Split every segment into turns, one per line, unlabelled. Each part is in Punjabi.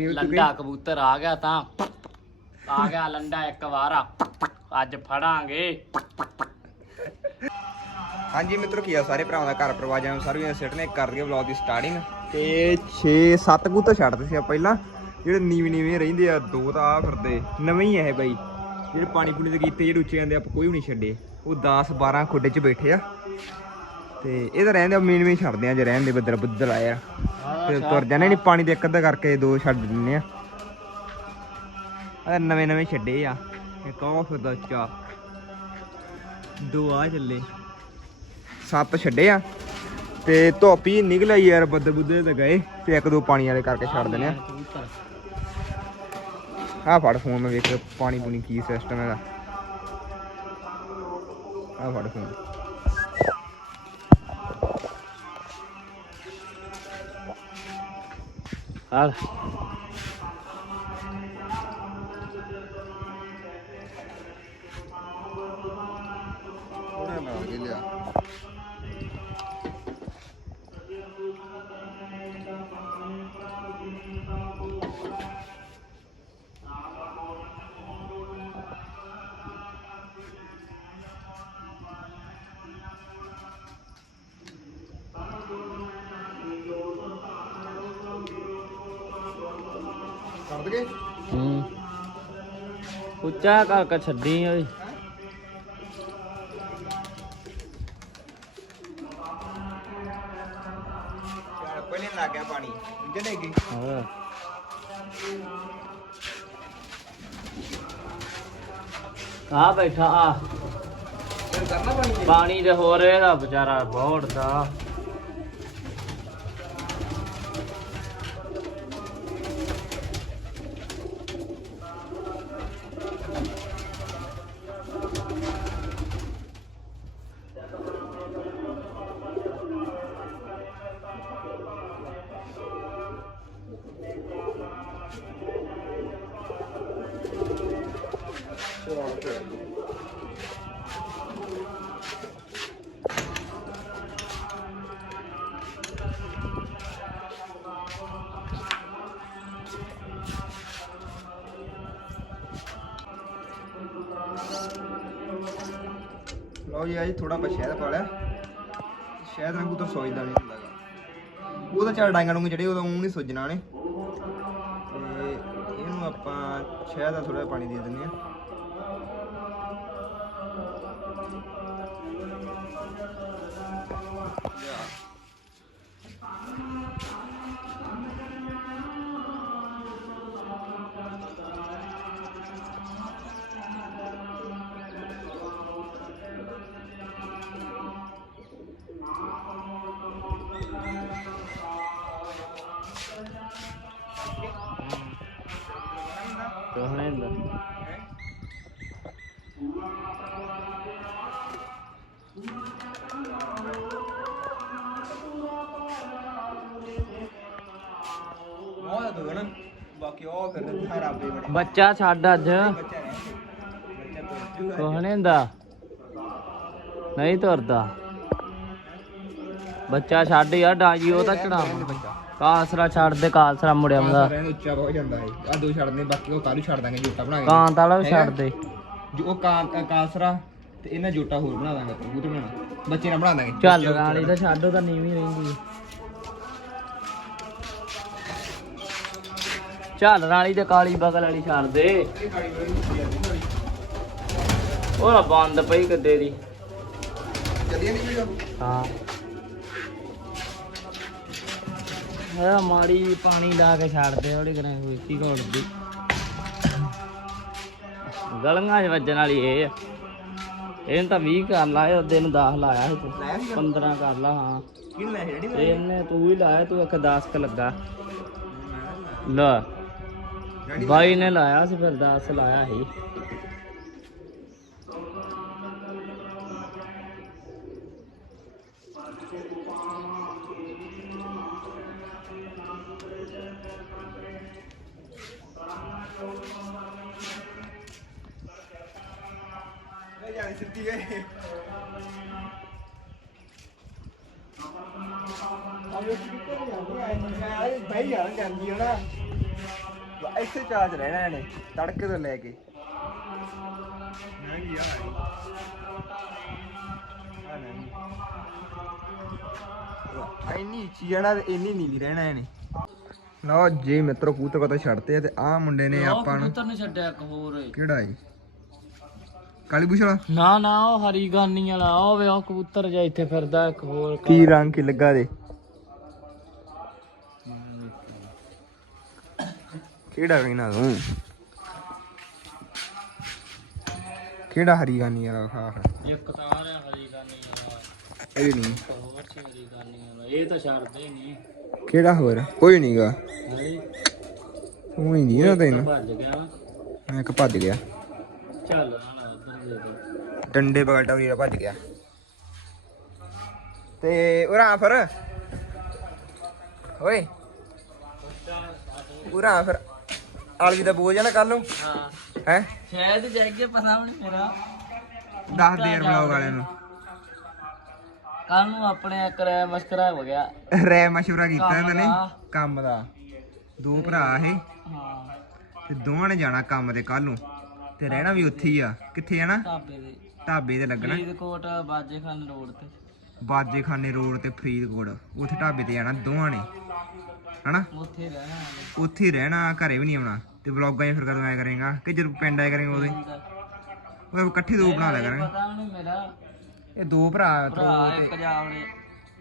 ਲੰਡਾ ਕਬੂਤਰ ਆ ਗਿਆ ਤਾਂ। ਆ ਗਿਆ ਲੰਡਾ ਇੱਕ ਵਾਰ। ਅੱਜ ਫੜਾਂਗੇ।
ਹਾਂਜੀ ਮਿੱਤਰੋ ਕੀ ਆ? ਸਾਰੇ ਭਰਾਵਾਂ ਦਾ ਘਰ ਪਰਿਵਾਰ ਜਨ ਸਾਰੀਆਂ ਸਿੱਟ ਨੇ ਕਰ ਦਈਏ ਵਲੌਗ ਦੀ ਸਟਾਰਟਿੰਗ ਤੇ 6 7 ਕਬੂਤਰ ਛੱਡਦੇ ਸੀ ਆ ਪਹਿਲਾਂ। ਜਿਹੜੇ ਨੀਵੇਂ ਨੀਵੇਂ ਰਹਿੰਦੇ ਆ ਦੋ ਤਾਂ ਆ ਫਿਰਦੇ। ਨਵੇਂ ਹੀ ਆ ਇਹ ਬਾਈ। ਜਿਹੜੇ ਪਾਣੀ ਪੂਣੀ ਦੇ ਕੀਤੇ ਜਿਹੜੇ ਉੱਚੇ ਜਾਂਦੇ ਆਪਾਂ ਕੋਈ ਵੀ ਨਹੀਂ ਛੱਡੇ। ਉਹ 10 12 ਖੁੱਡੇ 'ਚ ਬੈਠੇ ਆ। ਤੇ ਇਹ ਤਾਂ ਰਹਿੰਦੇ ਆ ਮੇਨ ਮੇਨ ਛੱਡਦੇ ਆ ਜੇ ਰਹਿੰਦੇ ਬੱਦਲ ਬੱਦਲ ਆਇਆ ਤੇ ਤੁਰ ਜਾਣੇ ਨਹੀਂ ਪਾਣੀ ਦੇ ਇੱਕ ਅੱਧਾ ਕਰਕੇ ਦੋ ਛੱਡ ਦਿੰਨੇ ਆ। ਆ ਨਵੇਂ ਨਵੇਂ ਛੱਡੇ ਆ। ਇੱਕ ਉਹ ਫਿਰਦਾ ਚਾ ਦੋ ਆ ਚੱਲੇ। ਸੱਤ ਛੱਡੇ ਆ। ਤੇ ਧੁੱਪ ਹੀ ਨਿਕਲ ਆਈ ਯਾਰ ਬੱਦਲ ਬੁੱਦੇ ਤੇ ਗਏ। ਤੇ ਇੱਕ ਦੋ ਪਾਣੀ ਵਾਲੇ ਕਰਕੇ ਛੱਡ ਦਿੰਨੇ ਆ।
ਕਬੂਤਰ
ਆਹ ਫੜ ਫੋਨ ਮੈਂ ਵੇਖ ਪਾਣੀ ਪੂਣੀ ਕੀ ਸਿਸਟਮ ਹੈਗਾ। ਆਹ ਫੜ ਫੋਨ
ਆ
ਥੋੜਾ ਕਰ ਦਗੇ
ਹੂੰ। ਉੱਚਾ ਕਰਕੇ ਛੱਡੀ ਓਏ।
ਯਾਰ ਪਹਿਲੇ ਲੱਗ ਗਿਆ ਪਾਣੀ। ਜਨੇਗੀ
ਹੋਰ ਆ ਬੈਠਾ ਆ।
ਫਿਰ ਕਰਨਾ ਪਾਣੀ
ਪਾਣੀ ਤੇ ਹੋ ਰਿਹਾ ਦਾ ਵਿਚਾਰਾ ਬੋੜਦਾ।
ਲਓ ਜੀ ਥੋੜਾ ਆਪਾਂ ਸ਼ਹਿਦ ਪਾ ਲਿਆ। ਸ਼ਹਿਦ ਨਾਲ ਕਬੂਤਰ ਸੋਚਦਾ ਨਹੀਂ ਹੁੰਦਾ ਗਾ। ਉਹ ਤਾਂ ਚਾਰ ਡਾਂਗਾਂ ਨੂੰ ਜਿਹੜੇ ਉਹਦਾ ਉਹ ਨਹੀਂ ਸੁੱਜਣਾ ਨੇ। ਤੇ ਇਹਨੂੰ ਆਪਾਂ ਸ਼ਹਿਦ ਦਾ ਥੋੜਾ ਪਾਣੀ ਦੇ ਦਿੰਦੇ ਆ ਬੜੇ।
ਬੱਚਾ ਛੱਡ ਅੱਜ।
ਬੱਚਾ ਰਹਿ
ਕੋਹਣੇ ਦਾ ਨਹੀਂ ਤੁਰਦਾ। ਬੱਚਾ ਛੱਡ ਯਾਰ ਡਾਜੀ ਉਹ ਤਾਂ ਚੜਾਵਾਂ। ਕਾਸਰਾ ਛੱਡ ਦੇ ਕਾਸਰਾ ਮੁੜਿਆ
ਰਹਿਣ ਉੱਚਾ ਬਹੁਤ ਜਾਂਦਾ ਹੈ ਆ ਦੋ ਛੱਡਨੇ ਬਾਕੀ ਉਹ ਕਾਲੂ ਛੱਡ ਦਾਂਗੇ ਜੋਟਾ ਬਣਾ ਕੇ।
ਕਾਂਤ ਵਾਲਾ ਵੀ ਛੱਡ ਦੇ।
ਜੋ ਉਹ ਕਾਂ ਕਾਸਰਾ ਤੇ ਇਹਨਾਂ ਜੋਟਾ ਹੋਰ ਬਣਾ ਦਾਂਗੇ ਕਬੂਤਰ ਬਣਾਉਣਾ ਬੱਚੇ ਨਾਲ ਬਣਾ ਦਾਂਗੇ।
ਚੱਲ ਵਾਲੀ ਤਾਂ ਛੱਡ ਤਾਂ ਨੀਵੀਂ ਰਹਿੰਦੀ ਚੱਲ ਵਾਲੀ ਤੇ ਕਾਲੀ ਬਗਲ ਵਾਲੀ ਛੱਡ ਦੇ। ਉਹ ਬੰਦ ਪਈ ਕਿੱਦੇ ਦੀ।
ਨਹੀਂ ਵੀਡੀਓ
ਹਾਂ। ਇਹ ਮਾੜੀ ਪਾਣੀ ਲਾ ਕੇ ਛੱਡ ਦੇ ਉਹਦੀ ਕਰੇ ਹੋਈ ਕੀ ਘੋੜਦੀ ਗਲੀਆਂ 'ਚ ਵੱਜਣ ਵਾਲੀ ਇਹ ਆ। ਇਹਨੂੰ ਤਾਂ 20 ਕਰ ਲਾਏ ਉਹਦੇ ਨੂੰ 10 ਲਾਇਆ ਸੀ ਤੂੰ।
ਲਾਇਆ ਸੀ
15 ਕਰ ਲਾ ਹਾਂ।
ਜਿਹੜੀ
ਇਹਨੇ ਤੂੰ ਹੀ ਲਾਇਆ ਤੂੰ ਇੱਕ 10 ਕ ਲੱਗਾ ਲੈ। ਬਾਈ ਨੇ ਲਾਇਆ ਸੀ ਫਿਰ 10 ਲਾਇਆ ਸੀ।
ਸਿੱਧੀ ਗਏ ਆਇਓ ਕਿੱਥੇ ਜਾਂਦੀ ਆਏ ਭਾਈ ਯਾਰ ਜਾਂਦੀ ਹੈ ਇੱਥੇ ਚਾਰਜ ਰਹਿਣਾ ਇਹਨੇ ਤੜਕੇ ਤੋਂ ਲੈ ਕੇ। ਨਹੀਂ ਯਾਰ ਆ ਨਹੀਂ ਇੰਨੀ ਚੀਣਾ ਤੇ ਇੰਨੀ ਨੀਲੀ ਰਹਿਣਾ ਇਹਨੇ। ਲਓ ਜੀ ਮਿੱਤਰੋ ਕਬੂਤਰ ਕੋ ਤਾਂ ਛੱਡਤੇ ਆ ਤੇ ਆਹ ਮੁੰਡੇ ਨੇ ਆਪਾਂ ਨੂੰ
ਕਬੂਤਰ ਨੇ ਛੱਡਿਆ ਇੱਕ ਹੋਰ। ਏ।
ਕਿਹੜਾ ਜੀ ਕਾਲੀ ਬੁਸ਼ ਵਾਲਾ?
ਨਾ ਨਾ ਉਹ ਹਰੀ ਗਾਨੀ ਵਾਲਾ ਉਹ ਵੇ ਉਹ ਕਬੂਤਰ ਜਿਹਾ ਇੱਥੇ ਫਿਰਦਾ ਇੱਕ ਹੋਰ
ਕੀ ਰੰਗ ਕੀ ਲੱਗਾ ਦੇ? ਕਿਹੜਾ ਕਹਿਣਾ ਤੂੰ? ਕਿਹੜਾ ਹਰੀ ਗਾਨੀ ਵਾਲਾ ਖਾ ਖਾ
ਇੱਕ ਤਾਂ ਆ ਰਿਹਾ ਹਰੀ ਗਾਨੀ ਵਾਲਾ
ਇਹ ਨਹੀਂ।
ਹੋਰ ਸੀ ਹਰੀ ਗਾਨੀ ਵਾਲਾ ਇਹ ਤਾਂ ਛੱਡਦੇ ਨਹੀਂ।
ਕਿਹੜਾ ਹੋਰ? ਕੋਈ ਨਹੀਂਗਾ ਤੂੰ ਹੀ ਨਹੀਂ ਨਾ ਤੈਨੂੰ
ਭੱਜ ਗਿਆ।
ਮੈਂ ਇੱਕ ਭੱਜ ਗਿਆ।
ਚੱਲ ਨਾ ਨਾ ਉਧਰ ਦੇ ਦੇ।
ਡੰਡੇ ਬਗਲਟਾ ਵੀਰਾ ਭੱਜ ਗਿਆ। ਤੇ ਉਰਾ ਫਿਰ। ਓਏ। ਉਰਾ ਫਿਰ। ਆਲਵੀ ਦਾ ਬੋਝ ਆ ਨਾ ਕੱਲ ਨੂੰ?
ਹਾਂ।
ਹੈ?
ਸ਼ਾਇਦ ਜਾਈਏ ਪਤਾ ਨਹੀਂ ਮੇਰਾ।
ਦੱਸ ਦੇ ਬਲੌਗ ਵਾਲਿਆਂ ਨੂੰ।
ਕੱਲ ਨੂੰ ਆਪਣੇ ਕਰਾਇਆ ਮਸਕਰਾ ਹੋ ਗਿਆ।
ਰੈ ਮਸ਼ਵਰਾ ਕੀਤਾ ਇਹਨਾਂ। ਨੇ। ਕੰਮ ਦਾ। ਦੋ ਭਰਾ ਇਹ।
ਹਾਂ।
ਤੇ ਦੋਵਾਂ ਨੇ ਜਾਣਾ ਕੰਮ ਤੇ ਕੱਲ ਨੂੰ। ਤੇ ਰਹਿਣਾ ਵੀ ਉੱਥੇ ਹੀ ਆ। ਕਿੱਥੇ ਜਾਣਾ?
ਢਾਬੇ ਦੇ
ਢਾਬੇ ਤੇ ਲੱਗਣਾ।
ਫਰੀਦਕੋਟ ਬਾਜੇ ਖਾਨ ਰੋਡ ਤੇ।
ਬਾਜੇਖਾਨੇ ਰੋਡ ਤੇ ਫਰੀਦਕੋਟ। ਉੱਥੇ ਢਾਬੇ ਤੇ ਜਾਣਾ ਦੋਵਾਂ ਨੇ। ਹਨਾ?
ਉੱਥੇ ਰਹਿਣਾ।
ਉੱਥੇ ਹੀ ਰਹਿਣਾ ਘਰੇ ਵੀ ਨਹੀਂ ਆਉਣਾ। ਤੇ ਵਲੌਗਾਂ 'ਚ ਫਿਰ ਕਦੋਂ ਆਇਆ ਕਰੇਗਾ? ਕਿ ਜਦੋਂ ਪਿੰਡ ਆਇਆ ਕਰੇਗਾ ਉਹਦੇ ਉਹ ਇਕੱਠੇ ਦੋ ਬਣਾ ਲਿਆ ਕਰਾਂਗੇ।
ਪਤਾ ਨਹੀਂ ਮੇਰਾ।
ਇਹ ਦੋ ਭਰਾ
ਭਰਾ
ਤੋਂ
ਇੱਕ ਜਾਵੜੇ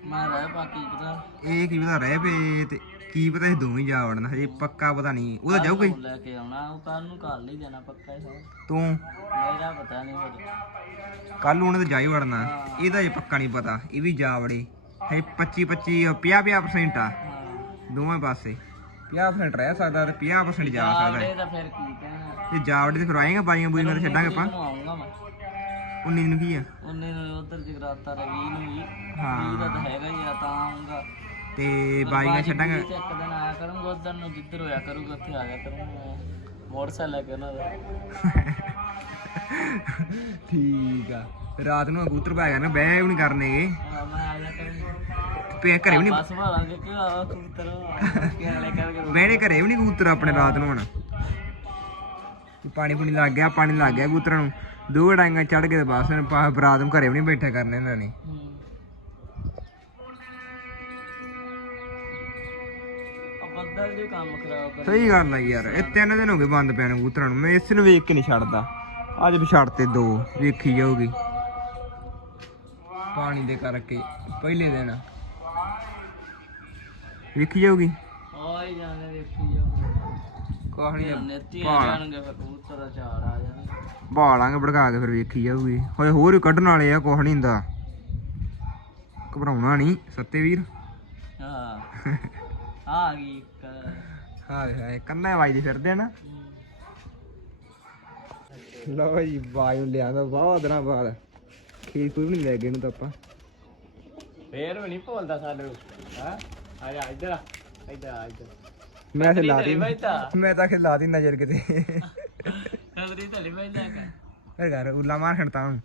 ਮੈਂ ਰਹਿ ਬਾਕੀ ਪਤਾ
ਇਹ ਕੀ ਪਤਾ ਰਹਿ ਪਏ ਤੇ ਕੀ ਪਤਾ ਇਹ ਦੋਵੇਂ ਜਾ ਵੜਨਾ। ਹਜੇ ਪੱਕਾ ਪਤਾ ਨਹੀਂ। ਉਹਦਾ ਜਾਊਗਾ ਹੀ
ਲੈ ਕੇ ਆਉਣਾ। ਉਹ ਕੱਲ ਨੂੰ ਘਰ ਲਈ ਜਾਣਾ ਪੱਕਾ ਹੀ ਹੈ
ਤੂੰ?
ਮੇਰਾ ਪਤਾ ਨਹੀਂ ਫਿਰ।
ਕੱਲ ਨੂੰ ਉਹਨੇ ਤਾਂ ਜਾ ਹੀ ਵੜਨਾ। ਇਹਦਾ ਜੇ ਪੱਕਾ ਨਹੀਂ ਪਤਾ। ਇਹ ਵੀ ਜਾ ਵੜੇ। ਹੈ 25 25 50 50% ਆ।
ਹਾਂ।
ਦੋਵੇਂ ਪਾਸੇ। 50% ਰਹਿ ਸਕਦਾ ਤੇ 50% ਜਾ ਸਕਦਾ। ਹੈ।
ਤਾਂ ਫਿਰ ਕੀ ਕਹਿਣਾ।
ਜੇ ਜਾ ਵੜੇ ਤੇ ਫਿਰ ਆਏਗਾ ਬਾਈਆਂ ਬੂਈਆਂ ਤੇ ਛੱਡਾਂਗੇ ਆਪਾਂ।
ਨੂੰ ਆਉਂਗਾ ਮੈਂ।
19 ਨੂੰ ਕੀ ਆ?
ਉਹਨੇ ਨੂੰ ਉਧਰ ਜਗਰਾਤਾ ਰਵੀ ਨੂੰ ਵੀ।
ਹਾਂ।
ਵੀਹ ਦਾ ਤਾਂ ਹੈਗਾ ਹੀ ਆ ਤਾਂ ਆਉਂਗਾ
ਤੇ ਬਾਈਆਂ ਛੱਡਾਂਗੇ
ਇੱਕ ਦਿਨ ਆਇਆ ਕਰੂੰਗਾ ਉਧਰ ਨੂੰ ਜਿੱਧਰ ਹੋਇਆ ਕਰੂਗਾ ਉੱਥੇ ਆ ਜਾ ਕਰੂੰਗਾ ਮੈਂ। ਮੋਟਰਸਾਈਕਲ ਲੈ ਕੇ ਉਹਨਾਂ ਦਾ।
ਠੀਕ ਆ। ਰਾਤ ਨੂੰ ਕਬੂਤਰ ਪੈ ਗਿਆ ਨਾ ਬਹਿ ਵੀ ਨਹੀਂ ਕਰਨੇਗੇ।
ਹਾਂ ਮੈਂ ਆ ਜਾ ਕਰੂੰਗਾ।
ਤੇ ਘਰੇ ਵੀ ਨਹੀਂ
ਬਸ ਭਾਲਾਂਗੇ ਕਿ ਆ ਕਬੂਤਰ ਕਿ ਵਾਲੇ ਕਰਕੇ
ਬਹਿਣੇ ਘਰੇ ਵੀ ਨਹੀਂ ਕਬੂਤਰ ਆਪਣੇ ਰਾਤ ਨੂੰ ਹੁਣ। ਤੇ ਪਾਣੀ ਪੂਣੀ ਲੱਗ ਗਿਆ ਪਾਣੀ ਲੱਗ ਗਿਆ ਕਬੂਤਰਾਂ ਨੂੰ। ਦੋ ਡਾਂਗਾ ਚੜ ਕੇ ਤੇ ਬਸ ਹੁਣ ਪਾ- ਰਾਤ ਨੂੰ ਘਰੇ ਵੀ ਨਹੀਂ ਬੈਠਾ ਕਰਨੇ ਇਹਨਾਂ ਨੇ।
ਆ ਬੱਦਲ ਜੇ ਕੰਮ ਖਰਾਬ ਕਰ।
ਸਹੀ ਗੱਲ ਆ ਯਾਰ ਇਹ ਤਿੰਨ ਦਿਨ ਹੋ ਗਏ ਬੰਦ ਪਿਆ ਨੂੰ ਕਬੂਤਰਾਂ ਨੂੰ। ਮੈਂ ਇਸ ਨੂੰ ਵੇਖ ਕੇ ਨਹੀਂ ਛੱਡਦਾ। ਅੱਜ ਵੀ ਛੱਡਤੇ ਦੋ ਵੇਖੀ ਜਾਊਗੀ। ਪਾਣੀ ਦੇ ਕਰਕੇ ਪਹਿਲੇ ਦਿਨ। ਵੇਖੀ ਜਾਊਗੀ?
ਓਏ ਜਾਣੇ ਦੇਖੀ ਜਾਓ
ਕਹਾਣੀ
ਨੇਤੀ ਜਾਣਗੇ ਫਿਰ ਕਬੂਤਰ ਦਾ ਝਾੜ ਆ ਜਾਣਾ।
ਬਾਲਾਂਗੇ ਭੜਕਾ ਕੇ ਫਿਰ ਵੇਖੀ ਜਾਊਗੀ। ਹੋਏ ਹੋਰ ਵੀ ਕੱਢਣ ਵਾਲੇ ਆ ਕੁਛ ਨਹੀਂ ਹੁੰਦਾ। ਘਬਰਾਉਣਾ ਨਹੀਂ ਸੱਤੇ ਵੀਰ
ਹਾਂ। ਆ ਗਈ ਇੱਕ।
ਹਾਏ ਹਾਏ ਕੰਨਾਂ ਵੱਜਦੇ ਫਿਰਦੇ ਆ ਨਾ। ਲਓ ਜੀ ਬਾਈ ਲਿਆਂਦਾ ਬਹੁਤ ਦਿਨਾਂ ਬਾਅਦ। ਖੀਰ ਕੋਈ ਵੀ ਨਹੀਂ ਲੈ ਗਏ ਨੂੰ ਤਾਂ ਆਪਾਂ।
ਫੇਰ ਵੀ ਨਹੀਂ ਭੁੱਲਦਾ ਸਾਨੂੰ ਹਾਂ? ਆ ਜਾ ਇੱਧਰ ਆ। ਇੱਧਰ ਆ ਇੱਧਰ।
ਮੈਂ ਤੇ ਲਾਤੀ
ਬੈਠਾ
ਮੈਂ ਤਾਂ ਕਿ ਲਾਤੀ ਨਜ਼ਰ ਕਿਤੇ।
ਕਦਰੀ ਥਲੇ ਬੈਠਾ ਕਰ
ਫਿਰ ਘਰ ਉੱਲਾ ਮਾਰ ਹੁਣ।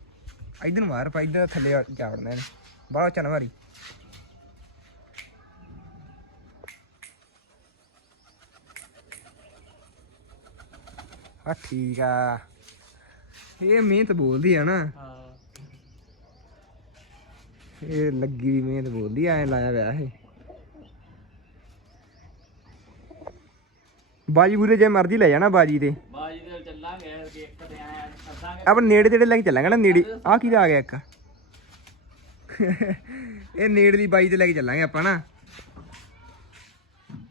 ਇਧਰ ਮਾਰ ਪਾ ਇਧਰ ਥੱਲੇ ਆ- ਜਾ ਵੜਨਾ ਇਹਨੇ। ਬਾਹਰ ਚੱਲ ਮਾਰੀ। ਆ ਠੀਕ ਆ। ਇਹ ਮਿਹਨਤ ਬੋਲਦੀ ਆ ਨਾ।
ਹਾਂ।
ਇਹ ਲੱਗੀ ਵੀ ਮਿਹਨਤ ਬੋਲਦੀ ਐ ਲਾਇਆ ਹੋਇਆ ਇਹ। ਬਾਜੀ ਬੂਰੇ ਜੇ ਮਰਜ਼ੀ ਲੈ ਜਾਣਾ ਬਾਜੀ ਤੇ।
ਬਾਜੀ ਦੇ ਚੱਲਾਂਗੇ ਇੱਕ ਤੇ ਆਇਆ ਸੱਦਾਂਗੇ
ਆਪਾਂ ਨੇੜੇ ਤੇੜੇ ਲੈ ਕੇ ਚੱਲਾਂਗੇ ਨਾ ਨੇੜੇ ਆ ਕੀ ਆ ਗਿਆ ਇੱਕ? ਇਹ ਨੇੜੇ ਦੀ ਬਾਈ ਤੇ ਲੈ ਕੇ ਚੱਲਾਂਗੇ ਆਪਾਂ ਨਾ।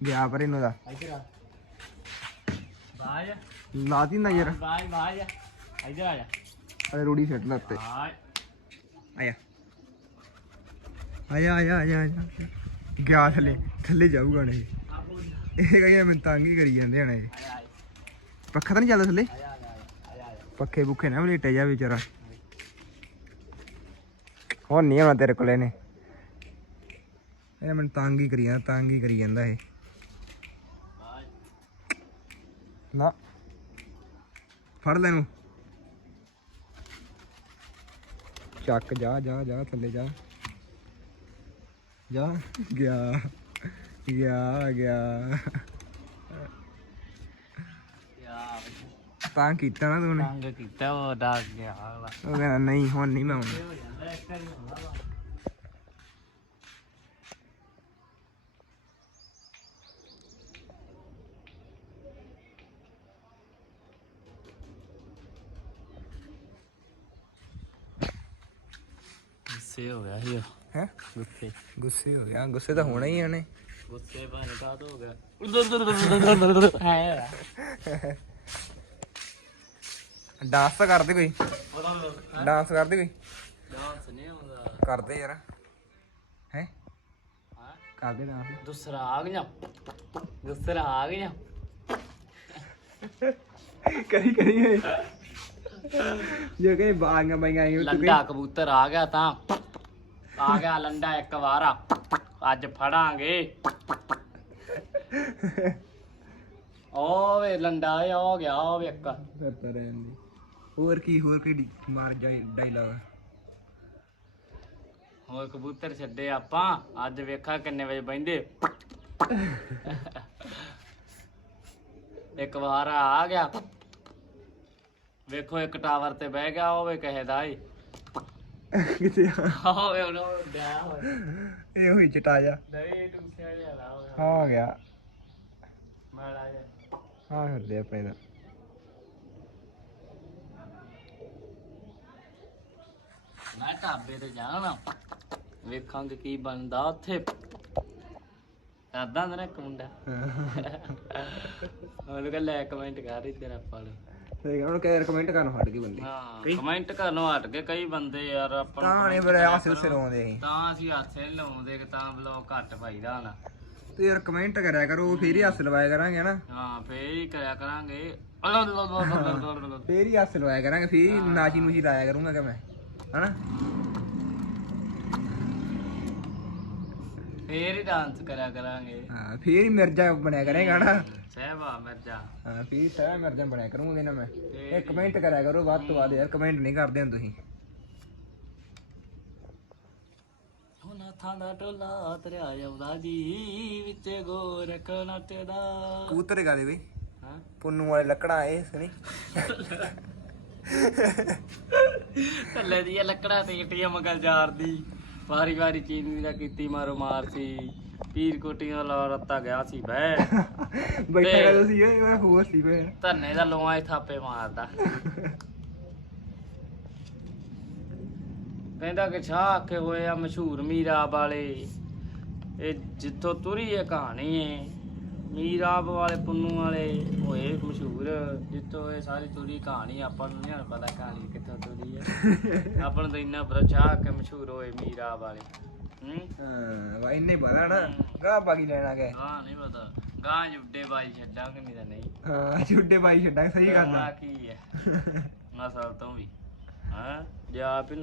ਗਿਆ ਪਰ ਇਹਨੂੰ ਦਾ।
ਇੱਧਰ ਆ। ਬਾਜ
ਲਾਤੀ ਨਜ਼ਰ
ਬਾਜ ਬਾਜ ਇੱਧਰ ਆ ਜਾ।
ਅਰੇ ਰੂੜੀ ਫਿੱਟ ਲੱਤੇ
ਬਾਜ।
ਆਇਆ। ਆਇਆ ਆਇਆ ਆਇਆ। ਗਿਆ ਥੱਲੇ। ਥੱਲੇ ਜਾਊਗਾ ਨੇ ਇਹ ਕਹਿੰਦੇ ਮੈਂ ਤੰਗ ਹੀ ਕਰੀ ਜਾਂਦੇ ਹਣੇ। ਪੱਖਾ ਤਾਂ ਨਹੀਂ ਚੱਲਦਾ ਥੱਲੇ? ਪੱਖੇ ਪੁੱਖੇ ਨਾ ਵਲੇਟੇ ਜਾ ਵਿਚਾਰਾ। ਹੁਣ ਨਹੀਂ ਆਉਣਾ ਤੇਰੇ ਕੋਲ ਇਹਨੇ। ਇਹ ਮੈਨੂੰ ਤੰਗ ਹੀ ਕਰੀ ਜਾਂਦਾ, ਤੰਗ ਹੀ ਕਰੀ ਜਾਂਦਾ ਇਹ। ਨਾ। ਫੜ ਲੈ ਨੂੰ ਚੱਕ, ਜਾ ਜਾ ਜਾ, ਥੱਲੇ ਜਾ। ਜਾ, ਗਿਆ। ਗਿਆ ਗਿਆ। ਤਾਂ ਕੀਤਾ ਨਾ ਤੂੰ ਨੇ
ਤੰਗ ਕੀਤਾ ਉਹ ਡਾਕ ਗਿਆ ਅਗਲਾ।
ਉਹ ਕਹਿੰਦਾ ਨਹੀਂ ਹੁਣ ਨਹੀਂ ਮੈਂ ਆਉਣਾ।
ਹੋ ਜਾਂਦਾ ਇੱਕ ਵਾਰੀ ਹੁੰਦਾ ਵਾ ਗੁੱਸੇ ਹੋ ਗਿਆ ਸੀ ਉਹ।
ਹੈ?
ਗੁੱਸੇ।
ਗੁੱਸੇ ਹੋ ਗਿਆ। ਗੁੱਸੇ ਤਾਂ ਹੋਣਾ ਹੀ ਆਣੇ ਡਾਂਸ ਤਾਂ ਕਰਦੇ ਕੋਈ ਡਾਂਸ ਕਰਦੇ ਕੋਈ
ਡਾਂਸ ਨਹੀਂ ਹੁੰਦਾ
ਕਰਦੇ ਯਾਰ ਹੈ
ਹਾਂ
ਕਰਦੇ ਡਾਂਸ
ਦੂਸਰਾ ਆ ਗਿਆ ਦੂਸਰਾ ਆ ਗਿਆ
ਕਰੀ ਕਰੀ ਓਏ ਜੇ ਕਹੇ ਬਾਗਾਂ ਤੂੰ
ਲੰਡਾ ਕਬੂਤਰ ਆ ਗਿਆ ਤਾਂ ਆ ਗਿਆ ਲੰਡਾ ਇੱਕ ਵਾਰਾ ਅੱਜ ਫੜਾਂਗੇ। ਓ ਵੇ ਲੰਡਾ ਆ ਹੋ ਗਿਆ ਵੇਖ
ਕਰਦਾ ਰਹਿੰਦੀ ਹੋਰ ਕੀ ਹੋਰ ਕੀ ਮਾਰ ਜਾਏ ਡਾਇਲੌਗ
ਹੋਰ ਕਬੂਤਰ ਛੱਡੇ ਆਪਾਂ ਅੱਜ ਵੇਖਾਂ ਕਿੰਨੇ ਵਜੇ ਬੈਂਦੇ ਇੱਕ ਵਾਰ ਆ ਗਿਆ। ਵੇਖੋ ਇੱਕ ਟਾਵਰ ਤੇ ਬਹਿ ਗਿਆ ਉਹ ਵੇ ਕਹੇ ਦਾ ਈ।
ਕਿਤੇ
ਹੋਵੇ ਉਹਨੂੰ ਡਿਆ ਹੋਵੇ
ਇਹ ਹੋਈ ਚਟਾ ਜਾ।
ਨਹੀਂ ਟੂਸਿਆ ਜਿਹਾ ਲਾ ਹੋਵੇ
ਹਾਂ ਗਿਆ।
ਮਾੜਾ ਜਿਹਾ।
ਹਾਂ ਹੱਲੇ ਆਪਣੇ ਦਾ
ਮੈਂ ਢਾਬੇ ਤੇ ਜਾਣਾ। ਵੇਖਾਂਗੇ ਕੀ ਬਣਦਾ ਉੱਥੇ। ਕਰਦਾ ਹੁੰਦਾ ਨਾ ਇੱਕ ਮੁੰਡਾ। ਉਹਨੂੰ ਕਹ ਲੈ ਕਮੈਂਟ ਕਰ ਇੱਧਰ ਆਪਾਂ ਨੂੰ।
ਤੇ ਕਮੈਂਟ ਕਰਨ ਹਟ ਗਏ ਬੰਦੇ।
ਹਾਂ ਕਮੈਂਟ ਕਰਨੋਂ ਹਟ ਕੇ ਕਈ ਬੰਦੇ ਯਾਰ ਆਪਾਂ ਨੂੰ
ਤਾਂ ਨਹੀਂ ਬਰੇ ਆਸੇ ਉਸੇ ਰੋਂਦੇ ਸੀ।
ਤਾਂ ਅਸੀਂ ਹੱਥੇ ਨੀ ਲਾਉਂਦੇ ਕਿ ਤਾਂ ਬਲੌਗ ਘੱਟ ਪਾਈਦਾ ਹਣਾ।
ਤੇ ਯਾਰ ਕਮੈਂਟ ਕਰਿਆ ਕਰੋ ਫੇਰ ਹੀ ਹੱਸ ਲਵਾਇਆ ਕਰਾਂਗੇ ਨਾ
ਹਾਂ ਫੇਰ ਹੀ ਕਰਿਆ ਕਰਾਂਗੇ।
ਫੇਰ ਹੀ ਹੱਸ ਲਵਾਇਆ ਕਰਾਂਗੇ ਫੇਰ ਹੀ ਨਾਚੀ ਨੂਚੀ ਲਾਇਆ ਕਰੂੰਗਾ ਕਿ ਮੈਂ ਹਨਾ?
ਫੇਰ ਹੀ ਡਾਂਸ ਕਰਿਆ ਕਰਾਂਗੇ।
ਹਾਂ ਫੇਰ ਹੀ ਮਿਰਜ਼ਾ ਬਣਿਆ ਕਰੇਗਾ ਨਾ
ਸਹਿਬਾ ਮਿਰਜ਼ਾ।
ਹਾਂ ਫੇਰ ਸਾਰਾ ਮਿਰਜ਼ਾ ਬਣਿਆ ਕਰੂੰਗਾ ਨਾਲ ਮੈਂ। ਇਹ ਕਮੈਂਟ ਕਰਿਆ ਕਰੋ ਵੱਧ ਤੋਂ ਵੱਧ ਯਾਰ ਕਮੈਂਟ ਨਹੀਂ ਕਰਦੇ ਹੁਣ ਤੁਸੀਂ।
ਹੁਣ ਥਾਂ ਦਾ ਟੋਲਾ ਤਰਿਆ ਜਾਉਂਦਾ ਜੀ ਵਿੱਚ ਗੋਰਖ ਨੱਚਦਾ
ਕਬੂਤਰ ਗਾ ਦੇ ਬਈ।
ਹਾਂ।
ਪੁੰਨੂ ਵਾਲੇ ਲੱਕੜਾਂ ਇਹ ਸੁਣੀ?
ਥੱਲੇ ਦੀਆਂ ਲੱਕੜਾਂ ਤੇ ਇੱਟੀਆਂ ਮਗਲ ਜਾਰਦੀ। ਵਾਰੀ ਵਾਰੀ ਚੀਨੀ ਦਾ ਕੀਤੀ ਮਾਰੋ ਮਾਰ ਸੀ। ਪੀਰ ਕੋਟੀਆਂ ਲਾ ਰੱਤਾ ਗਿਆ ਸੀ ਬੈ
ਬੈਠਾ ਕਰਦਾ ਸੀ ਇਹ ਮੈਂ ਹੋਰ ਸੀ ਕੋਈ
ਧਰਨੇ ਦਾ ਲੋਆਂ ਹੀ ਥਾਪੇ ਮਾਰਦਾ। ਕਹਿੰਦਾ ਕਿ ਛਾਹ ਕੇ ਹੋਏ ਆ ਮਸ਼ਹੂਰ ਮੀਰਾਬ ਵਾਲੇ। ਇਹ ਜਿੱਥੋਂ ਤੁਰੀ ਇਹ ਕਹਾਣੀ ਏ। ਮੀਰਾਬ ਵਾਲੇ ਪੁੰਨੂ ਵਾਲੇ ਹੋਏ ਮਸ਼ਹੂਰ ਜਿੱਥੋਂ ਇਹ ਸਾਰੀ ਤੁਰੀ ਕਹਾਣੀ ਆਪਾਂ ਨੂੰ ਨਹੀਂ ਪਤਾ ਕਹਾਣੀ ਕਿੱਥੋਂ ਤੁਰੀ ਹੈ। ਆਪਾਂ ਨੂੰ ਤਾਂ ਇੰਨਾ ਪਤਾ ਛਾਹ ਕੇ ਮਸ਼ਹੂਰ ਹੋਏ ਮੀਰਾਬ ਵਾਲੇ। ਹੂੰ?
ਹਾਂ ਵਾ ਇੰਨੇ ਬੜਾ ਨਾ ਗਾ ਬਾਗੀ ਲੈਣਾ ਗਏ
ਹਾਂ ਨਹੀਂ ਪਤਾ। ਗਾਂ ਜੁੱਡੇ ਬਾਈ ਛੱਡਾਂਗੇ ਨਹੀਂ ਤਾਂ ਨਹੀਂ।
ਹਾਂ ਛੁੱਡੇ ਬਾਈ ਛੱਡਾਂ ਸਹੀ ਗੱਲ ਆ।
ਕੀ ਹੈ? ਨਸਲ ਤੋਂ ਵੀ। ਹਾਂ? ਜੇ ਆਪ ਹੀ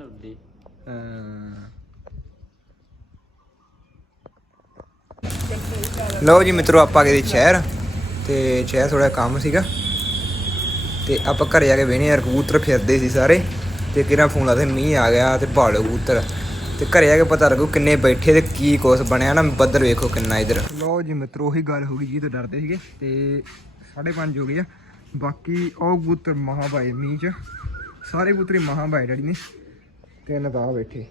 ਹਾਂ। ਲਓ ਜੀ ਮਿੱਤਰੋ, ਆਪਾਂ ਗਏ ਸੀ ਸ਼ਹਿਰ ਤੇ ਸ਼ਹਿਰ ਥੋੜਾ ਕੰਮ ਸੀਗਾ ਤੇ ਆਪਾਂ ਘਰੇ ਜਾ ਕੇ ਵੇਨੇ ਯਾਰ ਕਬੂਤਰ ਫਿਰਦੇ ਸੀ ਸਾਰੇ ਤੇ ਕਿਹੜਾ ਫੋਨ ਲਾਦੇ ਮੀਂਹ ਆ ਗਿਆ ਤੇ ਭਾਲੋ ਕਬੂਤਰ। ਤੇ ਘਰੇ ਆ ਕੇ ਪਤਾ ਲੱਗੂ ਕਿੰਨੇ ਬੈਠੇ ਤੇ ਕੀ ਕੁਛ ਬਣਿਆ ਨਾ, ਬੱਦਲ ਵੇਖੋ ਕਿੰਨਾ ਇਧਰ। ਲਓ ਜੀ ਮਿੱਤਰੋ, ਉਹੀ ਗੱਲ ਹੋ ਗਈ ਜੀ, ਤੋਂ ਡਰਦੇ ਸੀਗੇ ਤੇ 5:30 ਹੋ ਗਏ ਆ। ਬਾਕੀ ਉਹ ਕਬੂਤਰ ਮਹਾ ਭਾਏ ਮੀਂਹ ਚ, ਸਾਰੇ ਕਬੂਤਰ ਮਹਾ ਭਾਏ ਡੈਡੀ ਨੇ। ਤਿੰਨ ਤਾਂ ਬੈਠੇ।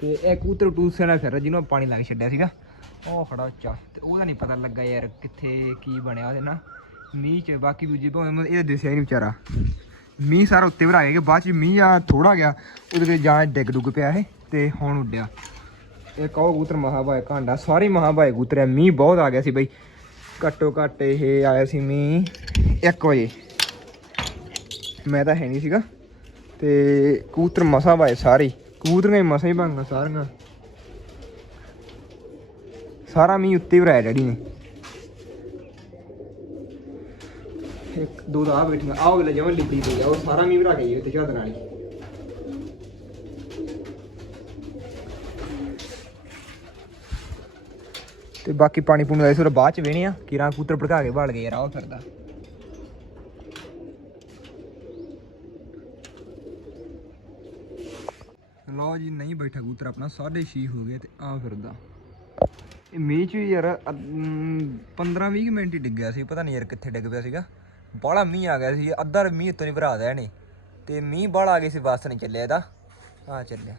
ਤੇ ਇਹ ਕਬੂਤਰ ਟੂਸੇ ਨਾਲ ਫਿਰ ਜਿਹਨੂੰ ਪਾਣੀ ਲਾ ਕੇ ਛੱਡਿਆ ਸੀਗਾ। ਉਹ ਖੜਾ ਉੱਚਾ। ਤੇ ਉਹਦਾ ਨਹੀਂ ਪਤਾ ਲੱਗਾ ਯਾਰ ਕਿੱਥੇ, ਕੀ ਬਣਿਆ ਉਹਦੇ ਨਾਲ। ਮੀਂਹ ਚ ਬਾਕੀ ਦੂਜੇ ਭਾਵੇਂ ਇਹ ਦਿਸਿਆ ਹੀ ਨਹੀਂ ਵਿਚਾਰਾ। ਮੀਂਹ ਸਾਰਾ ਉੱਤੇ ਭਰਾ ਗਿਆ ਬਾਅਦ ਚ ਮੀਂਹ ਆ ਥੋੜਾ ਗਿਆ, ਉਹਦੇ ਤੇ ਜਾਂ ਡਿੱਗ ਡੁੱਗ ਪਿਆ ਇਹ ਤੇ ਹੁਣ ਉੱਡਿਆ। ਇੱਕ ਉਹ ਕਬੂਤਰ ਮਹਾਬਾਏ ਕਾਂਡਾ, ਸਾਰੇ ਮਹਾਬਾਏ ਕਬੂਤਰ ਆ। ਮੀਂਹ ਬਹੁਤ ਆ ਗਿਆ ਸੀ ਬਈ। ਘੱਟੋ ਘੱਟ ਇਹ ਆਇਆ ਸੀ ਮੀਂਹ 1 ਵਜੇ। ਮੈਂ ਤਾਂ ਹੈ ਨਹੀਂ ਸੀਗਾ। ਤੇ ਕਬੂਤਰ ਮਸਾਂ ਭਾਏ ਸਾਰੇ ਹੀ। ਕਬੂਤਰੀਆਂ ਹੀ ਮਸਾਂ ਹੀ ਭਾਂਗਾ ਸਾਰੀਆਂ। ਸਾਰਾ ਮੀਂਹ ਉੱਤੇ ਹੀ ਭਰਾਇਆ ਡੈਡੀ ਨੇ। ਇੱਕ, ਦੋ ਦਾ ਆ ਬੈਠੀਆਂ। ਆਹ ਵੇਲੇ ਜਮਾਂ ਲਿਪੀ ਪਈ ਆ, ਉਹ ਸਾਰਾ ਮੀਂਹ ਭਰਾ ਗਈ ਉੱਤੇ ਝਾਦਣ ਵਾਲੀ। ਤੇ ਬਾਕੀ ਪਾਣੀ ਪੂਣੀ ਆਏ ਸੋਰ ਬਾਅਦ ਚ ਵੇਣੇ ਆ। ਕਿਰਾਂ ਕਬੂਤਰ ਭੜਕਾ ਕੇ ਭਾਲ ਗਏ ਯਾਰ, ਆਹ ਫਿਰਦਾ। ਲਓ ਜੀ, ਨਹੀਂ ਬੈਠਾ ਕਬੂਤਰ ਆਪਣਾ 6:30 ਹੋ ਗਿਆ ਤੇ ਆ ਫਿਰਦਾ। ਇਹ ਮੀਂਹ ਚ ਵੀ ਯਾਰ 15 20 ਮਿੰਟ ਹੀ ਡਿੱਗਿਆ ਸੀ, ਪਤਾ ਨਹੀਂ ਯਾਰ ਕਿੱਥੇ ਡਿੱਗ ਪਿਆ ਸੀਗਾ। ਬਾਹਲਾ ਮੀਂਹ ਆ ਗਿਆ ਸੀ, ਅੱਧਾ ਮੀਂਹ ਤੋਂ ਨਹੀਂ ਭਰਾ ਦਾ ਇਹਨੇ ਤੇ ਮੀਂਹ ਬਾਹਲਾ ਆ ਗਿਆ ਸੀ, ਬੱਸ ਨਹੀਂ ਚੱਲਿਆ ਇਹਦਾ। ਆ ਚੱਲਿਆ।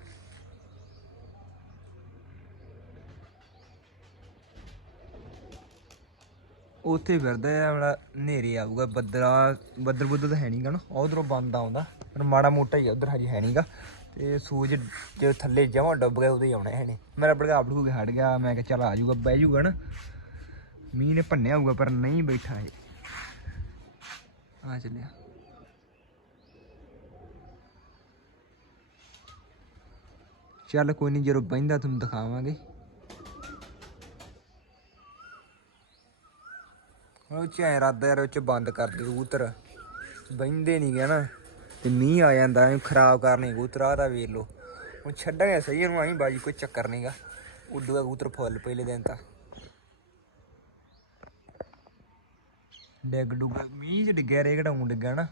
ਉੱਥੇ ਫਿਰਦਾ ਆ ਬੜਾ ਹਨੇਰੇ ਆਊਗਾ, ਬੱਦਲਾ ਬੱਦਲ ਬੁੱਦਲ ਤਾਂ ਹੈ ਨਹੀਂਗਾ ਨਾ, ਉਧਰੋਂ ਬੰਦ ਆਉਂਦਾ। ਪਰ ਮਾੜਾ ਮੋਟਾ ਹੀ ਉਧਰ ਹਜੇ ਹੈ ਨਹੀਂਗਾ ਤੇ ਸੂਰਜ ਜੇ ਥੱਲੇ ਜਮਾਂ ਡੁੱਬ ਗਿਆ ਉਦੋਂ ਹੀ ਆਉਣਾ ਹੈ ਨੇ ਮੇਰਾ ਬੜਗਾ ਬੜੂ ਕੇ ਹਟ ਗਿਆ, ਮੈਂ ਕਿਹਾ ਚੱਲ ਆ ਜਾਊਗਾ, ਬਹਿ ਜਾਊਗਾ ਨਾ। ਮੀਂਹ ਨੇ ਭੰਨਿਆ ਹੋਊਗਾ, ਪਰ ਨਹੀਂ ਬੈਠਾ ਹੈ ਆ ਚੱਲਿਆ। ਚੱਲ ਕੋਈ ਨਹੀਂ, ਜਦੋਂ ਬਹਿੰਦਾ ਤੁਹਾਨੂੰ ਦਿਖਾਵਾਂਗੇ। ਉਹ ਚਾਹੇ ਰਾਦਾ ਯਾਰ, ਉਹ ਚ ਬੰਦ ਕਰ ਦੇ ਕਬੂਤਰ। ਬਹਿੰਦੇ ਨਹੀਂ ਗੇ ਨਾ। ਤੇ ਮੀਂਹ ਆ ਜਾਂਦਾ ਇਹਨੂੰ ਖਰਾਬ ਕਰਨੇ ਕਬੂਤਰ ਦਾ ਤਾਂ ਵੇਖ ਲੋ ਹੁਣ ਛੱਡਾਂਗੇ ਸਹੀ, ਇਹਨੂੰ ਆਈ ਬਾਜੀ ਕੋਈ ਚੱਕਰ ਨਹੀਂਗਾ ਉੱਡੂਗਾ ਕਬੂਤਰ ਫੁੱਲ ਪਹਿਲੇ ਦਿਨ ਤਾਂ। ਡਿੱਗ ਡੁੱਗਾ, ਮੀਂਹ ਚ ਡਿੱਗਿਆ ਰੇ ਘਟਾਉਂ ਡਿੱਗਾ ਨਾ।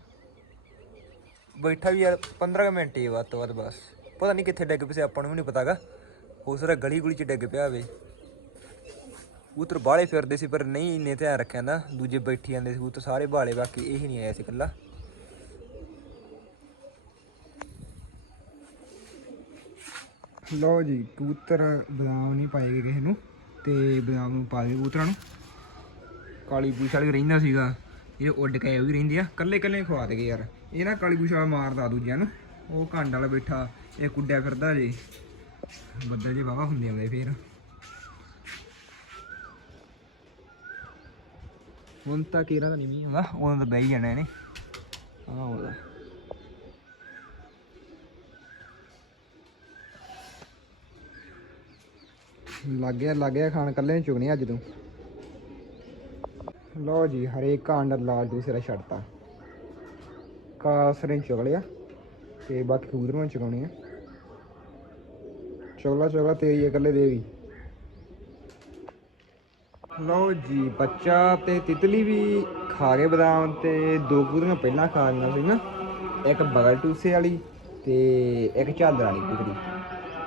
ਬੈਠਾ ਵੀ ਯਾਰ 15 ਕੁ ਮਿੰਟ ਹੀ ਵੱਧ ਤੋਂ ਵੱਧ ਬਸ। ਪਤਾ ਨਹੀਂ ਕਿੱਥੇ ਡਿੱਗ ਪਿਆ, ਆਪਾਂ ਨੂੰ ਵੀ ਨਹੀਂ ਪਤਾਗਾ ਹੋ ਸਕਦਾ ਗਲੀ ਗੁਲੀ ਚ ਡਿੱਗ ਪਿਆ ਹੋਵੇ। ਕਬੂਤਰ ਬਾਹਲੇ ਫਿਰਦੇ ਸੀ, ਪਰ ਨਹੀਂ, ਇੰਨੇ ਧਿਆਨ ਰੱਖਿਆ ਨਾ। ਦੂਜੇ ਬੈਠੀ ਜਾਂਦੇ ਸੀ ਕਬੂਤਰ, ਸਾਰੇ ਬਾਲੇ ਬਾਕੀ ਇਹ ਨਹੀਂ ਆਇਆ ਸੀ ਇਕੱਲਾ। ਲਓ ਜੀ, ਕਬੂਤਰ ਬਦਾਮ ਨਹੀਂ ਪਾਏਗੇ ਕਿਸੇ ਨੂੰ ਤੇ ਬਦਾਮ ਨੂੰ ਪਾ ਦੇ ਕਬੂਤਰਾਂ ਨੂੰ। ਕਾਲੀ ਪੂਛ ਵਾਲੀ ਰਹਿੰਦਾ ਸੀਗਾ, ਇਹ ਉੱਡ ਕੇ ਉਹ ਵੀ ਰਹਿੰਦੀ ਆ। ਕੱਲੇ ਕੱਲੇ ਖਵਾ ਦੇਗੇ ਯਾਰ। ਇਹ ਨਾ ਕਾਲੀ ਪੂਛ ਵਾਲਾ ਮਾਰਦਾ ਦੂਜਿਆਂ ਨੂੰ। ਉਹ ਘੰਡ ਵਾਲਾ ਬੈਠਾ, ਇਹ ਕੁੱਡਿਆ ਫਿਰਦਾ ਜੀ। ਬੱਦਲ ਜੇ ਵਾਵਾ ਹੁੰਦੇ ਆਉਂਦੇ ਫੇਰ। ਹੁਣ ਤਾਂ ਕਿਹੜਾ ਤਾਂ ਨਹੀਂ ਮੀਂਹ ਆਉਂਦਾ ਉਹਨਾਂ ਦਾ ਬਹਿ ਜਾਣਾ ਇਹਨੇ। ਆਹ ਉਹਦਾ ਲੱਗ ਗਿਆ ਲੱਗ ਗਿਆ ਖਾਣ ਕੱਲੇ ਨੂੰ ਚੁਗਣੀ ਅੱਜ ਤੂੰ। ਲਓ ਜੀ, ਹਰੇਕ ਕਾਂਡ ਲਾਲ ਦੂਸਰਾ ਛੱਡਤਾ। ਕਾਸਰੇ ਚੁਗ ਲਿਆ ਤੇ ਬਾਕੀ ਕਬੂਤਰ ਨੂੰ ਚੁਗਾਉਣੇ ਆ। ਚੋਲਾ ਚੋਲਾ ਤੇਰੀ ਇਕੱਲੇ ਦੇਵੀ ਲਓ ਜੀ, ਬੱਚਾ ਤੇ ਤਿਤਲੀ ਵੀ ਖਾ ਗਏ ਬਦਾਮ ਤੇ ਦੋ ਕਬੂਤਰੀਆਂ ਪਹਿਲਾਂ ਖਾ ਗਈਆਂ ਸੀ ਨਾ ਇੱਕ ਬਗਲ ਟੂਸੇ ਵਾਲੀ ਤੇ ਇੱਕ ਚਾਦਰ ਵਾਲੀ ਕਬੂਤਰੀ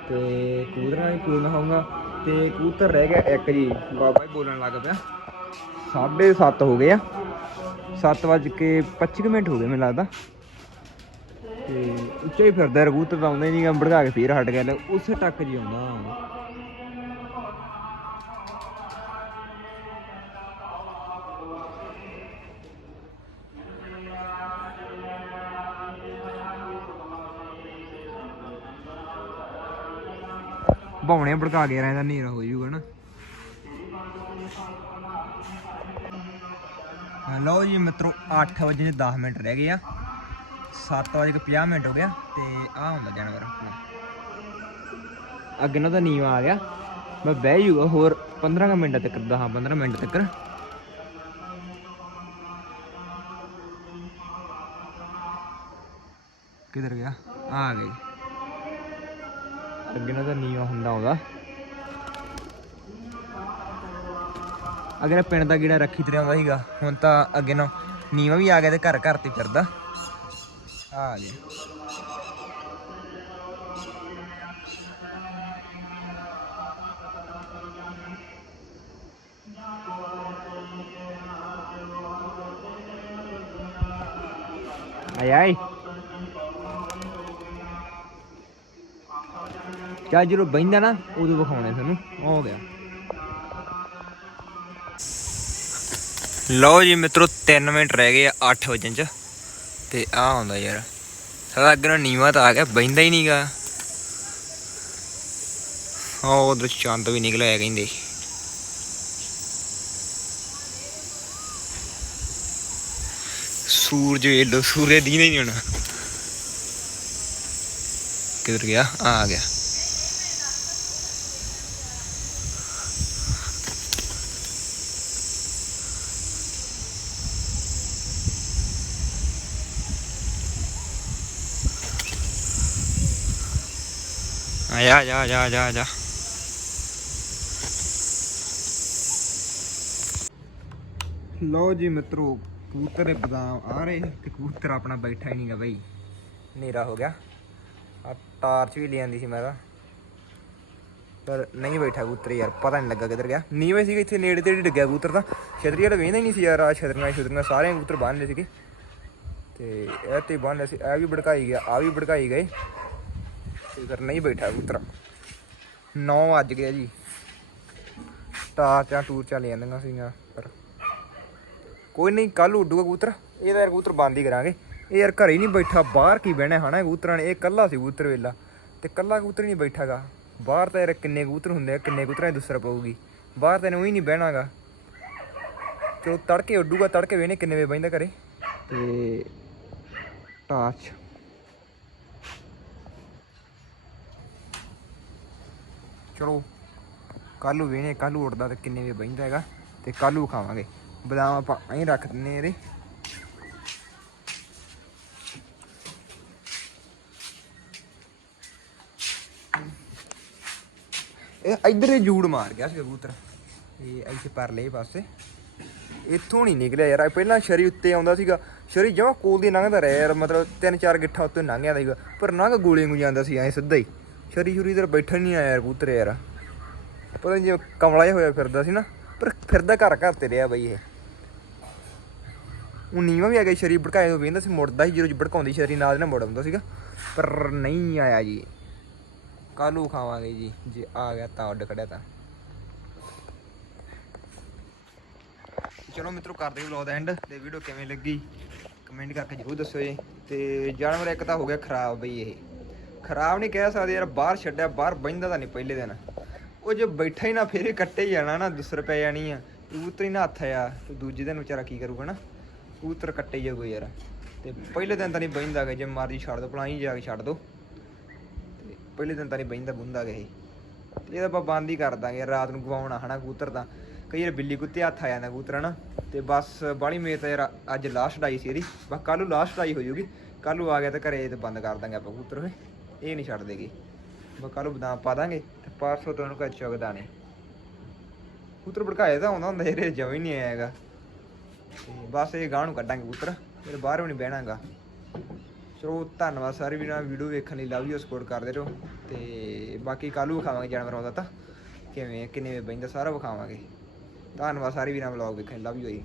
ਤੇ ਕਬੂਤਰਾਂ ਵੀ ਪੂਰਨ ਹੋਊਗਾ ਤੇ ਕਬੂਤਰ ਰਹਿ ਗਿਆ ਇੱਕ ਜੀ। ਬਾਬਾ ਹੀ ਬੋਲਣ ਲੱਗ ਪਿਆ। 7:30 ਹੋ ਗਏ ਆ। 7 ਵੱਜ ਕੇ 25 ਮਿੰਟ ਹੋ ਗਏ ਮੈਨੂੰ ਲੱਗਦਾ। ਤੇ ਉੱਚਾ ਹੀ ਫਿਰਦਾ ਕਬੂਤਰ ਤਾਂ ਆਉਂਦਾ ਹੀ ਨਹੀਂ ਭੜਕਾ ਕੇ ਫੇਰ ਹਟ ਗਿਆ। ਲੈ ਉਸੇ ਟੱਕ ਜੀ ਆਉਂਦਾ। ਭੌਣੇ ਭੜਕਾ ਕੇ ਰਹਿੰਦਾ, ਹਨੇਰਾ ਹੋ ਜਾਊਗਾ ਨਾ। ਲਓ ਜੀ ਮਿੱਤਰੋ 8 ਵਜੇ 10 ਮਿੰਟ ਰਹਿ ਗਏ ਆ। 7 ਵਜੇ 50 ਮਿੰਟ ਹੋ ਗਿਆ, ਤੇ ਆ ਹੁੰਦਾ ਜਾਨਵਰ। ਅੱਗੇ ਨਾ ਤਾਂ ਨੀਵਾ ਆ ਗਿਆ। ਮੈਂ ਬਹਿ ਜੂਗਾ ਹੋਰ 15 ਕੁ ਮਿੰਟ ਤੱਕ 10 15 ਮਿੰਟ ਤੱਕ। ਕਿਧਰ ਗਿਆ? ਆ ਆ ਗਈ ਅੱਗੇ ਨਾਲ ਤਾਂ ਨੀਵਾ ਹੁੰਦਾ ਉਹਦਾ ਅੱਗੇ ਨਾ ਪਿੰਡ ਦਾ ਗੀੜਾ ਰੱਖੀ ਤੇ ਆਉਂਦਾ ਸੀਗਾ। ਹੁਣ ਤਾਂ ਅੱਗੇ ਨਾ ਨੀਵਾ ਵੀ ਆ ਗਿਆ ਤੇ ਘਰ ਘਰ ਤੇ ਫਿਰਦਾ। ਆ ਗਿਆ ਆਈ ਆਈ ਕਿਆ ਜਦੋਂ ਬੈਂਦਾ ਨਾ, ਉਦੋਂ ਵਿਖਾਉਣੇ ਤੁਹਾਨੂੰ। ਉਹ ਹੋ ਗਿਆ। ਲਓ ਜੀ ਮਿੱਤਰੋ 3 ਮਿੰਟ ਰਹਿ ਗਏ ਆ 8 ਵਜੇ ਚ। ਤੇ ਆ ਆਉਂਦਾ ਯਾਰ। ਸਾਡਾ ਅੱਗੇ ਨੂੰ ਨੀਵਾ ਤਾਂ ਆ ਗਿਆ ਬੈਂਦਾ ਹੀ ਨਹੀਂਗਾ ਉਹ ਉਧਰ ਚੰਦ ਵੀ ਨਿਕਲਿਆ ਕਹਿੰਦੇ। ਸੂਰਜ ਵੇਖ ਲੋ ਸੂਰਜ ਦੀ ਨਹੀਂ ਹੋਣਾ। ਕਿੱਧਰ ਗਿਆ? ਆ ਗਿਆ। ਆਇਆ ਜਾ ਜਾ ਜਾ ਜਾ ਲਓ ਜੀ ਮਿੱਤਰੋ, ਕਬੂਤਰ ਦੇ ਬਦਾਮ ਆ ਰਹੇ ਤੇ ਕਬੂਤਰ ਆਪਣਾ ਬੈਠਾ ਹੀ ਨਹੀਂਗਾ ਬਈ। ਹਨੇਰਾ ਹੋ ਗਿਆ। ਆ ਟਾਰਚ ਵੀ ਲੈ ਲਿਆਂਦੀ ਸੀ ਮੈਂ ਤਾਂ। ਪਰ ਨਹੀਂ ਬੈਠਾ ਕਬੂਤਰ ਯਾਰ, ਪਤਾ ਨਹੀਂ ਲੱਗਾ ਕਿੱਧਰ ਗਿਆ। ਨੀਵੇਂ ਸੀਗਾ ਇੱਥੇ, ਨੇੜੇ ਤੇੜੇ ਡਿੱਗਿਆ ਕਬੂਤਰ ਤਾਂ। ਛਤਰੀ ਵਾਲਾ ਵੇਂਦਾ ਹੀ ਨਹੀਂ ਸੀ ਯਾਰ ਆ ਛਤਰੀਆਂ ਛਤਰੀਆਂ ਸਾਰੇ ਕਬੂਤਰ ਬੰਨ ਲਏ ਸੀਗੇ। ਤੇ ਇਹ ਤੇ ਬੰਨ ਲਏ ਸੀ, ਇਹ ਵੀ ਭੜਕਾਈ ਗਿਆ ਆ ਵੀ ਭੜਕਾਈ ਗਏ। ਤੇ ਫਿਰ ਨਹੀਂ ਬੈਠਾ ਕਬੂਤਰ 9 ਵੱਜ ਗਿਆ ਜੀ। ਟਾਰਚਾਂ ਟੂਰਚਾਂ ਲੈ ਜਾਂਦੀਆਂ ਸੀਗੀਆਂ, ਪਰ ਕੋਈ ਨਹੀਂ ਕੱਲ ਉੱਡੂਗਾ ਕਬੂਤਰ। ਇਹ ਤਾਂ ਯਾਰ ਕਬੂਤਰ ਬੰਦ ਹੀ ਕਰਾਂਗੇ। ਇਹ ਯਾਰ ਘਰੇ ਹੀ ਨਹੀਂ ਬੈਠਾ, ਬਾਹਰ ਕੀ ਬਹਿਣਾ ਹਨਾ ਕਬੂਤਰਾਂ ਨੇ। ਇਹ ਕੱਲਾ ਸੀ ਕਬੂਤਰ ਵੇਲਾ, ਤੇ ਕੱਲਾ ਕਬੂਤਰ ਹੀ ਨਹੀਂ ਬੈਠਾਗਾ। ਬਾਹਰ ਤਾਂ ਯਾਰ ਕਿੰਨੇ ਕਬੂਤਰ ਹੁੰਦੇ ਆ, ਕਿੰਨੇ ਕਬੂਤਰਾਂ ਦੀ ਦੂਸਰਾ ਪਊਗੀ। ਬਾਹਰ ਤਾਂ ਇਹਨੂੰ ਹੀ ਨਹੀਂ ਬਹਿਣਾਗਾ। ਚਲੋ ਤੜਕੇ ਉੱਡੂਗਾ, ਤੜਕੇ ਵੇਨੇ ਕਿੰਨੇ ਵੇ ਬੈਂਦਾ ਘਰੇ। ਤੇ ਟਾਰਚ ਚਲੋ ਕੱਲ ਨੂੰ ਵੇਨੇ ਕੱਲ ਨੂੰ ਉੱਡਦਾ ਤੇ ਕਿੰਨੇ ਵੇ ਬੈਂਦਾ ਹੈਗਾ ਤੇ ਕੱਲ ਨੂੰ ਖਾਵਾਂਗੇ। ਬਦਾਮ ਆਪਾਂ ਐਂ ਰੱਖ ਦਿੰਨੇ ਇਹਦੇ। ਇਹ ਇੱਧਰ ਇਹ ਜੂੜ ਮਾਰ ਗਿਆ ਸੀ ਕਬੂਤਰ। ਇਹ ਇੱਥੇ ਪਰਲੇ ਪਾਸੇ। ਇੱਥੋਂ ਨਹੀਂ ਨਿਕਲਿਆ ਯਾਰ, ਪਹਿਲਾਂ ਸ਼ਰੀ ਉੱਤੇ ਆਉਂਦਾ ਸੀਗਾ। ਸ਼ਰੀ ਜਮਾ ਕੋਲ ਦੀ ਲੰਘਦਾ ਰਿਹਾ ਯਾਰ, ਮਤਲਬ ਤਿੰਨ ਚਾਰ ਗਿੱਠਾ ਉੱਤੇ ਲੰਘ ਜਾਂਦਾ ਸੀਗਾ, ਪਰ ਲੰਘ ਗੋਲੇ ਨੂੰ ਜਾਂਦਾ ਸੀ, ਐ ਸਿੱਧਾ ਹੀ। ਸ਼ਰੀ ਸ਼ੁਰੀ ਇਧਰ ਬੈਠਣ ਨਹੀਂ ਆਇਆ ਯਾਰ ਕਬੂਤਰ ਯਾਰ। ਪਤਾ ਨਹੀਂ ਕਮਲਾ ਜਿਹਾ ਹੋਇਆ ਫਿਰਦਾ ਸੀ ਨਾ, ਪਰ ਫਿਰਦਾ ਘਰ ਘਰ ਤੇ ਰਿਹਾ ਬਈ ਇਹ। ਉਹ ਨੀਵਾਂ ਵੀ ਆ ਗਿਆ ਸ਼ਰੀ, ਭੜਕਾਏ ਤੋਂ ਵੇਂਦਾ ਸੀ, ਮੁੜਦਾ ਸੀ, ਜਦੋਂ ਭੜਕਾਉਂਦੀ ਸ਼ਰੀ ਨਾਲ ਦੇ ਮੁੜ ਆਉਂਦਾ ਸੀਗਾ। ਪਰ ਨਹੀਂ ਆਇਆ ਜੀ। ਕਾਲੂ ਖਾਵਾਂਗੇ ਜੀ, ਜੇ ਆ ਗਿਆ ਤਾਂ ਉੱਡ ਖੜਿਆ ਤਾਂ। ਚਲੋ ਮਿੱਤਰੋ, ਕਰਦੇ ਹਾਂ ਵਲੌਗ ਦਾ ਐਂਡ ਤੇ ਵੀਡੀਓ ਕਿਵੇਂ ਲੱਗੀ? ਕਮੈਂਟ ਕਰਕੇ ਜਰੂਰ ਦੱਸਿਓ ਜੀ। ਤੇ ਜਾਨਵਰ ਇੱਕ ਤਾਂ ਹੋ ਗਿਆ ਖਰਾਬ ਬਈ ਇਹ। ਖਰਾਬ ਨਹੀਂ ਕਹਿ ਸਕਦੇ ਯਾਰ, ਬਾਹਰ ਛੱਡਿਆ, ਬਾਹਰ ਬੈਂਦਾ ਤਾਂ ਨਹੀਂ ਪਹਿਲੇ ਦਿਨ। ਉਹ ਜੇ ਬੈਠਾ ਹੀ ਨਾ, ਫੇਰ ਕੱਟੇ ਹੀ ਜਾਣਾ ਨਾ, ਦੂਸਰੇ ਪੈ ਜਾਣੀ ਆ। ਕਬੂਤਰ ਹੀ ਨਾ ਹੱਥ ਆ ਤੇ ਦੂਜੇ ਦਿਨ ਵਿਚਾਰਾ ਕੀ ਕਰੂਗਾ ਨਾ? ਕਬੂਤਰ ਕੱਟੇ ਜਾਊਗਾ ਯਾਰ। ਤੇ ਪਹਿਲੇ ਦਿਨ ਤਾਂ ਨਹੀਂ ਬੈਂਦਾ ਗਾ, ਜੇ ਮਰਜ਼ੀ ਛੱਡ ਦੋ, ਭਲਾ ਹੀ ਜਾ ਕੇ ਛੱਡ ਦੋ। ਤੇ ਪਹਿਲੇ ਦਿਨ ਤਾਂ ਨਹੀਂ ਬੈਂਦਾ ਬੁੰਦਾ ਗਾ ਇਹ। ਇਹ ਤਾਂ ਆਪਾਂ ਬੰਦ ਹੀ ਕਰ ਦਾਂਗੇ ਰਾਤ ਨੂੰ ਗਵਾਉਣਾ ਹਨਾ ਕਬੂਤਰ ਤਾਂ। ਕਈ ਵਾਰ ਬਿੱਲੀ ਕੁੱਤੇ ਹੱਥ ਆ ਜਾਂਦਾ ਕਬੂਤਰ, ਹਨਾ। ਤੇ ਬਸ ਬਾਲੀ ਮੇਰ ਤਾਂ ਯਾਰ, ਅੱਜ ਲਾਸਟ ਡਾਈ ਸੀ ਇਹਦੀ। ਬਸ ਕੱਲ ਨੂੰ ਲਾਸਟ ਡਾਈ ਹੋ ਜਾਊਗੀ ਕੱਲ ਨੂੰ ਆ ਗਿਆ ਤਾਂ ਘਰੇ ਤੇ ਬੰਦ ਕਰ ਦਾਂਗੇ ਆਪਾਂ ਕਬੂਤਰ ਇਹ ਇਹ ਨਹੀਂ ਛੱਡ ਦੇਗੀ। ਬਸ ਕੱਲ ਨੂੰ ਬਦਾਮ ਪਾ ਦਾਂਗੇ ਤੇ ਪਰਸੋਂ ਤੋਂ ਉਹਨੂੰ ਕੱਚ ਚੁਗਦਾ ਨੇ ਕਬੂਤਰ ਭੜਕਾਏ ਤਾਂ ਆਉਂਦਾ ਹੁੰਦਾ, ਇਹਦੇ ਜਮਾ ਹੀ ਨਹੀਂ ਆਇਆ ਹੈਗਾ। ਤੇ ਬਸ ਇਹ ਗਾਂ ਨੂੰ ਕੱਢਾਂਗੇ ਪੁੱਤਰ ਫਿਰ ਬਾਹਰ ਵੀ ਨਹੀਂ ਬਹਿਣਾਗਾ। ਚਲੋ, ਧੰਨਵਾਦ ਸਾਰੇ ਵੀਰਾਂ, ਵੀਡੀਓ ਵੇਖਣ ਲਈ ਲਵ ਯੂ ਸਪੋਰਟ ਕਰਦੇ ਰਹੋ। ਤੇ ਬਾਕੀ ਕੱਲ੍ਹ ਵਿਖਾਵਾਂਗੇ ਜਾਨਵਰ ਆਉਂਦਾ ਤਾਂ। ਕਿਵੇਂ, ਕਿੰਨੇ ਬੈਂਦਾ ਸਾਰਾ ਵਿਖਾਵਾਂਗੇ। ਧੰਨਵਾਦ ਸਾਰੇ ਵੀਰਾਂ ਵਲੌਗ ਵੇਖਣ ਲਈ ਲਵ ਯੂ ਜੀ